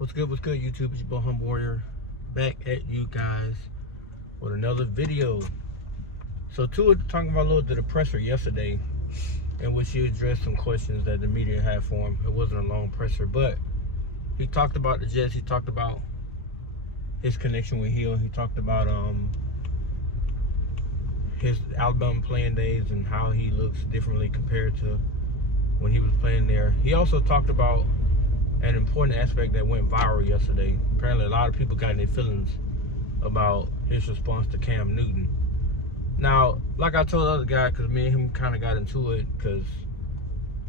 What's good, YouTube? It's your boy Humble Warrior back at you guys with another video. So Tua talking about a little bit of presser yesterday in which he addressed some questions that the media had for him. It wasn't a long presser, but he talked about the Jets. He talked about his connection with Hill. He talked about his Alabama playing days and how he looks differently compared to when he was playing there. He also talked about an important aspect that went viral yesterday. Apparently, a lot of people got in their feelings about his response to Cam Newton. Now, like I told the other guy, because me and him kind of got into it, because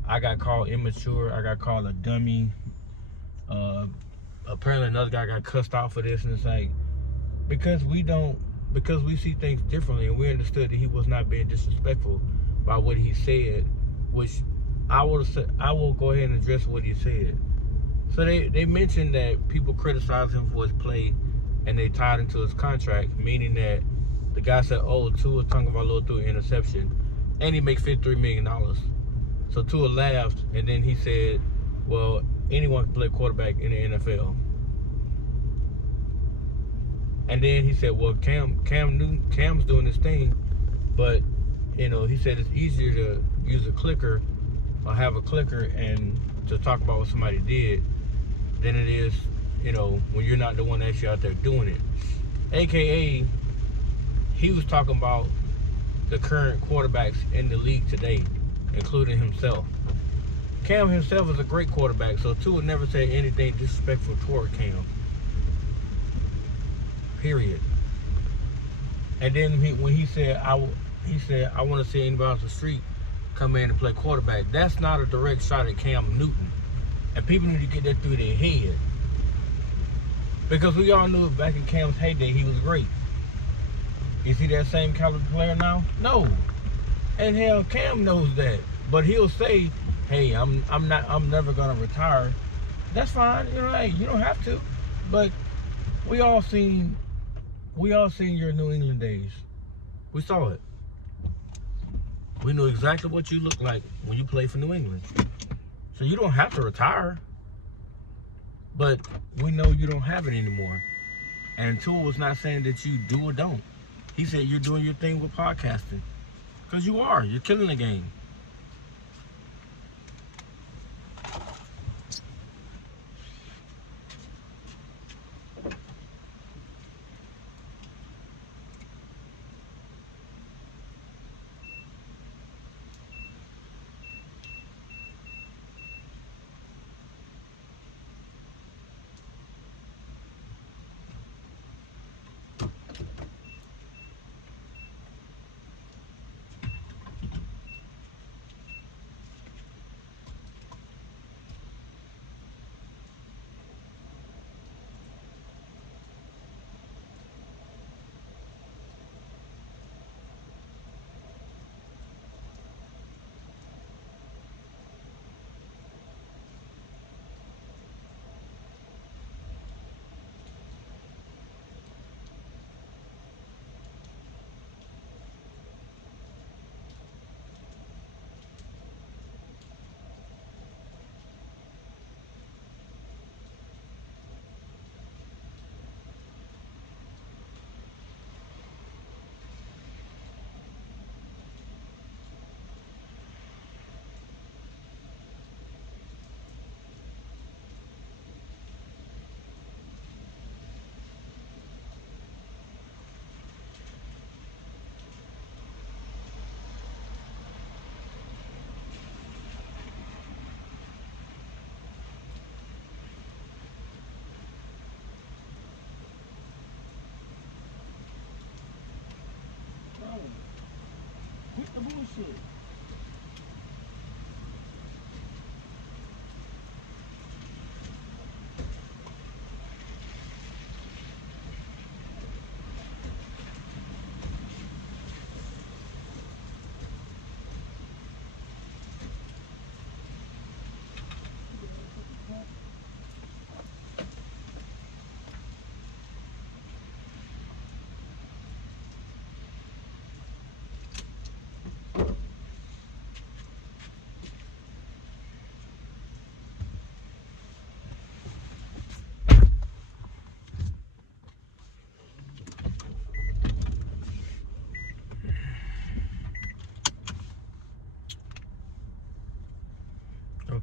I got called immature, I got called a dummy. Apparently, another guy got cussed out for this, and it's like, because we see things differently, and we understood that he was not being disrespectful by what he said, which I will go ahead and address what he said. So they mentioned that people criticized him for his play and they tied into his contract, meaning that the guy said, Tua Tagovailoa threw an interception and he makes $53 million. So Tua laughed and then he said, well, anyone can play quarterback in the NFL. And then he said, well, Cam's doing this thing, but he said it's easier to use a clicker or have a clicker and to talk about what somebody did than it is, when you're not the one actually out there doing it. AKA, he was talking about the current quarterbacks in the league today, including himself. Cam himself is a great quarterback, so Tua never said anything disrespectful toward Cam. Period. And then when he said, I want to see anybody off the street come in and play quarterback, that's not a direct shot at Cam Newton. And people need to get that through their head. Because we all knew back in Cam's heyday, he was great. Is he that same caliber player now? No. And hell, Cam knows that. But he'll say, hey, I'm never gonna retire. That's fine. Hey, you don't have to. But we all seen your New England days. We saw it. We knew exactly what you looked like when you played for New England. So you don't have to retire. But we know you don't have it anymore. And Tua was not saying that you do or don't. He said you're doing your thing with podcasting. Because you are. You're killing the game. Quit the bullshit.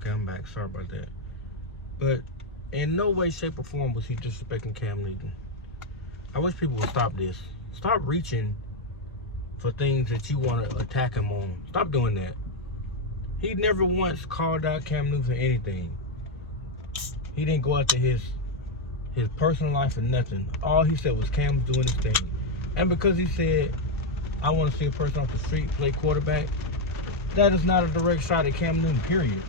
Okay, I'm back. Sorry about that. But in no way, shape, or form was he disrespecting Cam Newton. I wish people would stop this. Stop reaching for things that you want to attack him on. Stop doing that. He never once called out Cam Newton for anything. He didn't go after his personal life or nothing. All he said was Cam's doing his thing. And because he said, I want to see a person off the street play quarterback, that is not a direct shot at Cam Newton, period.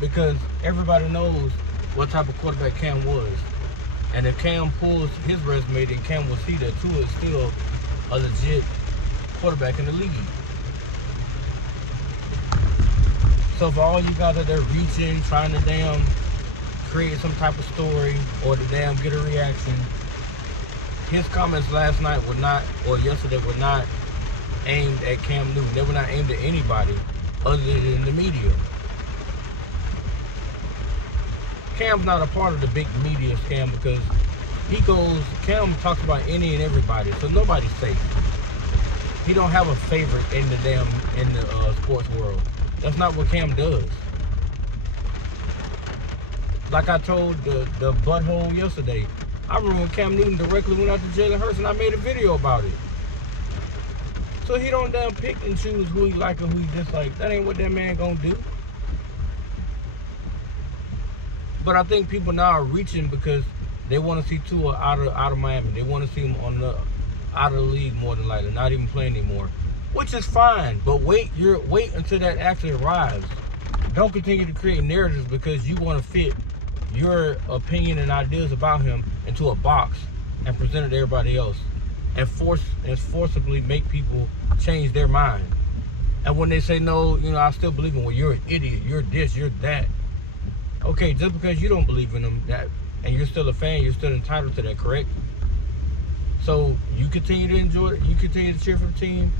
Because everybody knows what type of quarterback Cam was. And if Cam pulls his resume, then Cam will see that Tua is still a legit quarterback in the league. So for all you guys out there reaching, trying to damn create some type of story or to damn get a reaction, his comments last night were not, or yesterday were not aimed at Cam Newton. They were not aimed at anybody other than the media. Cam's not a part of the big media scam because Cam talks about any and everybody, so nobody's safe. He don't have a favorite in the sports world. That's not what Cam does. Like I told the butthole yesterday, I remember when Cam Newton directly went out to Jalen Hurts and I made a video about it. So he don't damn pick and choose who he like and who he dislike. That ain't what that man gonna do. But I think people now are reaching because they want to see Tua out of Miami. They want to see him out of the league more than likely, not even playing anymore, which is fine. But wait until that actually arrives. Don't continue to create narratives because you want to fit your opinion and ideas about him into a box and present it to everybody else, and forcibly make people change their mind. And when they say no, I still believe him. Well, you're an idiot. You're this. You're that. Okay, just because you don't believe in him, and you're still a fan, you're still entitled to that, correct? So you continue to enjoy it. You continue to cheer for the team,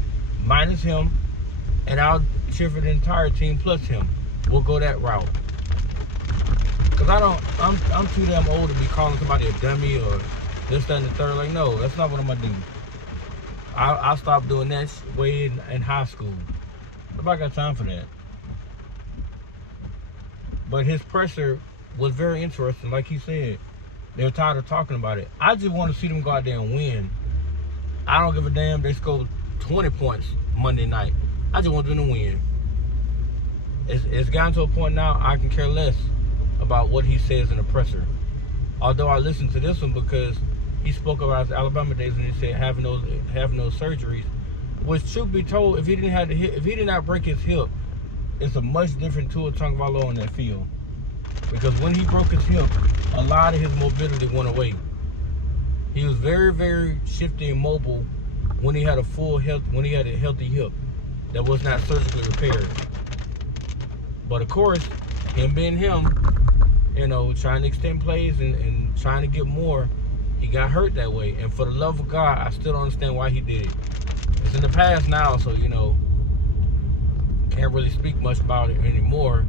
minus him, and I'll cheer for the entire team plus him. We'll go that route. Cause I'm too damn old to be calling somebody a dummy or this, that, and the third. Like, no, that's not what I'm gonna do. I stopped doing that way in high school. Nobody got time for that. But his presser was very interesting. Like he said, they're tired of talking about it. I just want to see them go out there and win. I don't give a damn they scored 20 points Monday night. I just want them to win. It's gotten to a point now I can care less about what he says in the presser. Although I listened to this one because he spoke about his Alabama days and he said having those surgeries. Which, truth be told, if he did not break his hip, it's a much different Tua Tagovailoa on that field. Because when he broke his hip, a lot of his mobility went away. He was very, very shifty and mobile when he had a healthy hip that was not surgically repaired. But of course, him being him, trying to extend plays and trying to get more, he got hurt that way. And for the love of God, I still don't understand why he did it. It's in the past now, so can't really speak much about it anymore,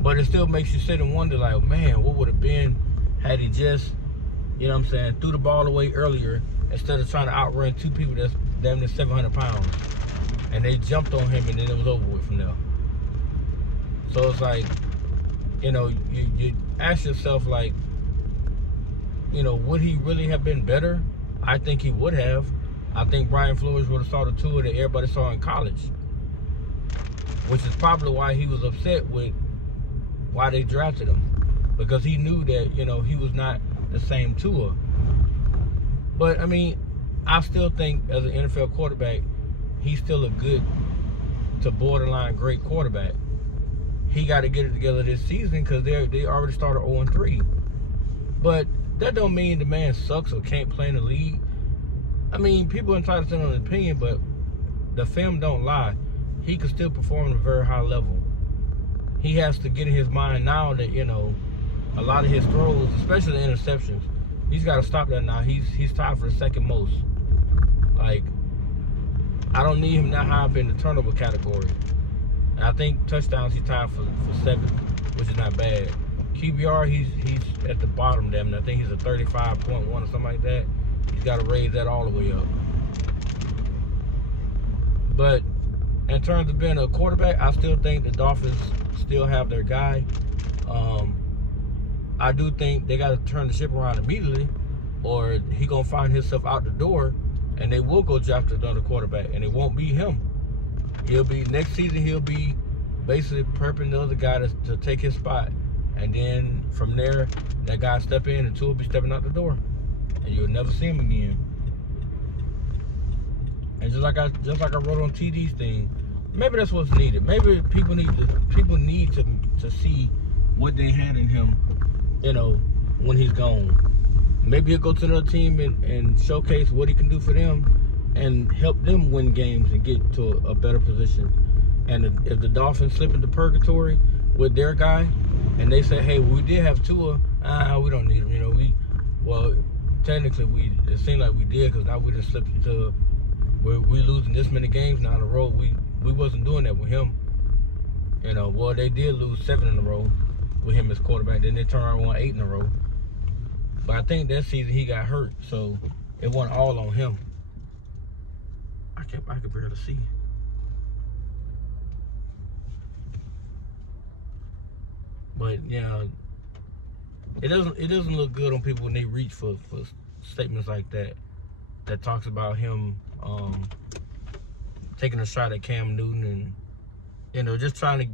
but it still makes you sit and wonder, like, man, what would have been had he just, threw the ball away earlier instead of trying to outrun two people that's damn near 700 pounds, and they jumped on him and then it was over with from there. So it's like, you ask yourself, like, would he really have been better? I think he would have. I think Brian Flores would have saw the Tua that everybody saw in college. Which is probably why he was upset with why they drafted him. Because he knew that, he was not the same Tua. But, I still think as an NFL quarterback, he's still a good to borderline great quarterback. He got to get it together this season because they already started 0-3. But that don't mean the man sucks or can't play in the league. People are entitled to an opinion, but the film don't lie. He can still perform at a very high level. He has to get in his mind now that, a lot of his throws, especially the interceptions, he's got to stop that now. He's tied for the second most. Like, I don't need him that high up in the turnover category. And I think touchdowns, he's tied for 7th, which is not bad. QBR, he's at the bottom, damn it. I think he's a 35.1 or something like that. He's got to raise that all the way up. But in terms of being a quarterback, I still think the Dolphins still have their guy. I do think they got to turn the ship around immediately, or he gonna find himself out the door, and they will go draft another quarterback, and it won't be him. He'll be next season. He'll be basically prepping the other guy to take his spot, and then from there, that guy step in, and two will be stepping out the door, and you'll never see him again. And just like I wrote on TD's thing, maybe that's what's needed. Maybe people need to see what they had in him, when he's gone. Maybe he'll go to another team and showcase what he can do for them and help them win games and get to a better position. And if the Dolphins slip into purgatory with their guy, and they say, hey, we did have Tua, we don't need him. Technically it seemed like we did, because now we just slipped into where we losing this many games now in a row. We wasn't doing that with him. They did lose 7 in a row with him as quarterback. Then they turned around and won 8 in a row. But I think that season he got hurt, so it wasn't all on him. I could barely see. But it doesn't look good on people when they reach for statements like that talks about him taking a shot at Cam Newton, and just trying to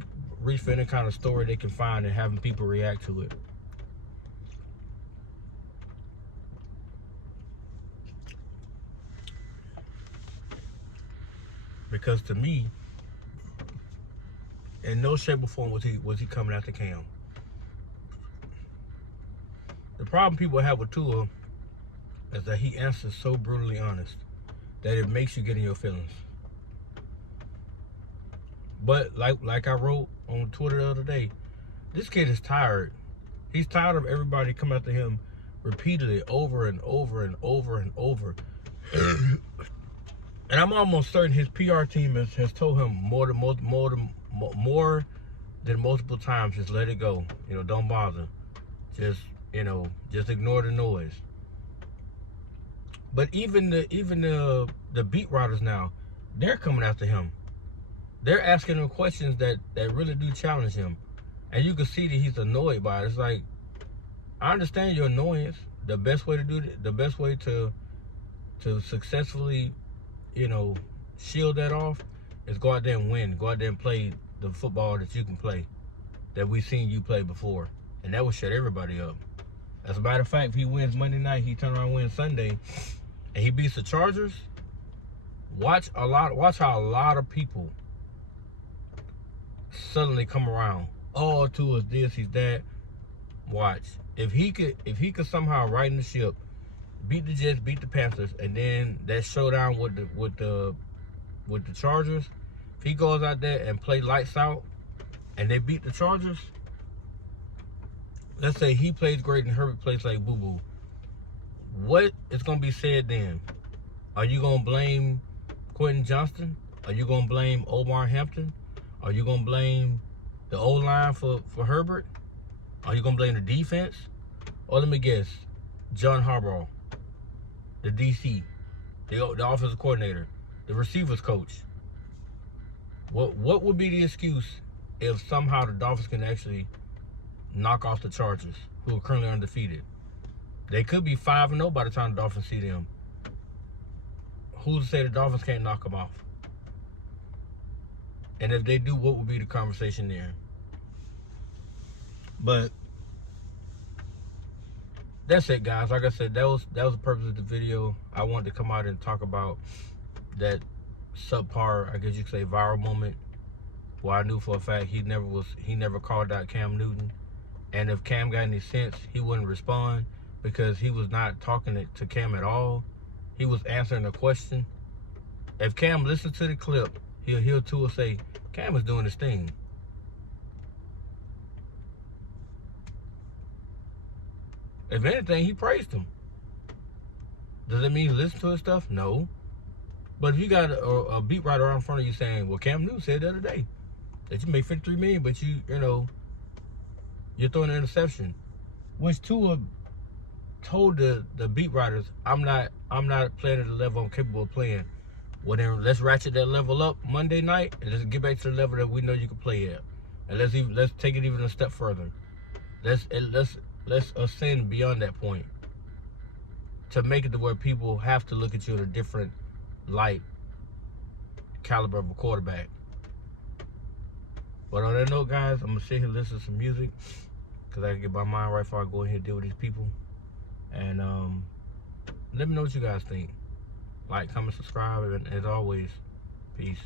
reach for any kind of story they can find and having people react to it. Because to me, in no shape or form was he coming after Cam. The problem people have with Tua is that he answers so brutally honest that it makes you get in your feelings. But like I wrote on Twitter the other day, this kid is tired. He's tired of everybody coming after him repeatedly over and over and over and over. And I'm almost certain his PR team has told him more than multiple times, just let it go. Don't bother. Just ignore the noise. But even the beat writers now, they're coming after him. They're asking him questions that really do challenge him. And you can see that he's annoyed by it. It's like, I understand your annoyance. The best way to do it, the best way to successfully, shield that off is go out there and win. Go out there and play the football that you can play, that we've seen you play before. And that will shut everybody up. As a matter of fact, if he wins Monday night, he turns around and wins Sunday, and he beats the Chargers, watch how a lot of people suddenly come around. Oh, Tua's this, he's that. Watch. If he could somehow right in the ship, beat the Jets, beat the Panthers, and then that showdown with the Chargers, if he goes out there and play lights out and they beat the Chargers, let's say he plays great and Herbert plays like boo-boo, what is going to be said then? Are you going to blame Quentin Johnston? Are you going to blame Omar Hampton? Are you going to blame the O-line for Herbert? Are you going to blame the defense? Or let me guess, John Harbaugh, the DC, the offensive coordinator, the receivers coach. What would be the excuse if somehow the Dolphins can actually knock off the Chargers, who are currently undefeated? They could be 5-0 by the time the Dolphins see them. Who's to say the Dolphins can't knock them off? And if they do, what would be the conversation there? But that's it, guys. Like I said, that was the purpose of the video. I wanted to come out and talk about that subpar, I guess you could say, viral moment, where I knew for a fact he never called out Cam Newton. And if Cam got any sense, he wouldn't respond, because he was not talking to Cam at all. He was answering a question. If Cam listened to the clip, he'll too say, Cam is doing his thing. If anything, he praised him. Does that mean he listened to his stuff? No. But if you got a beat writer right in front of you saying, well, Cam Newton said the other day that you made $53 million, but you're throwing an interception, which Tua told the beat writers, I'm not playing at the level I'm capable of playing. Well, then let's ratchet that level up Monday night, and let's get back to the level that we know you can play at. And let's take it even a step further. Let's ascend beyond that point to make it to where people have to look at you in a different light, caliber of a quarterback. But on that note, guys, I'm gonna sit here and listen to some music because I can get my mind right before I go ahead and deal with these people. And let me know what you guys think. Like, comment, subscribe, and as always, peace.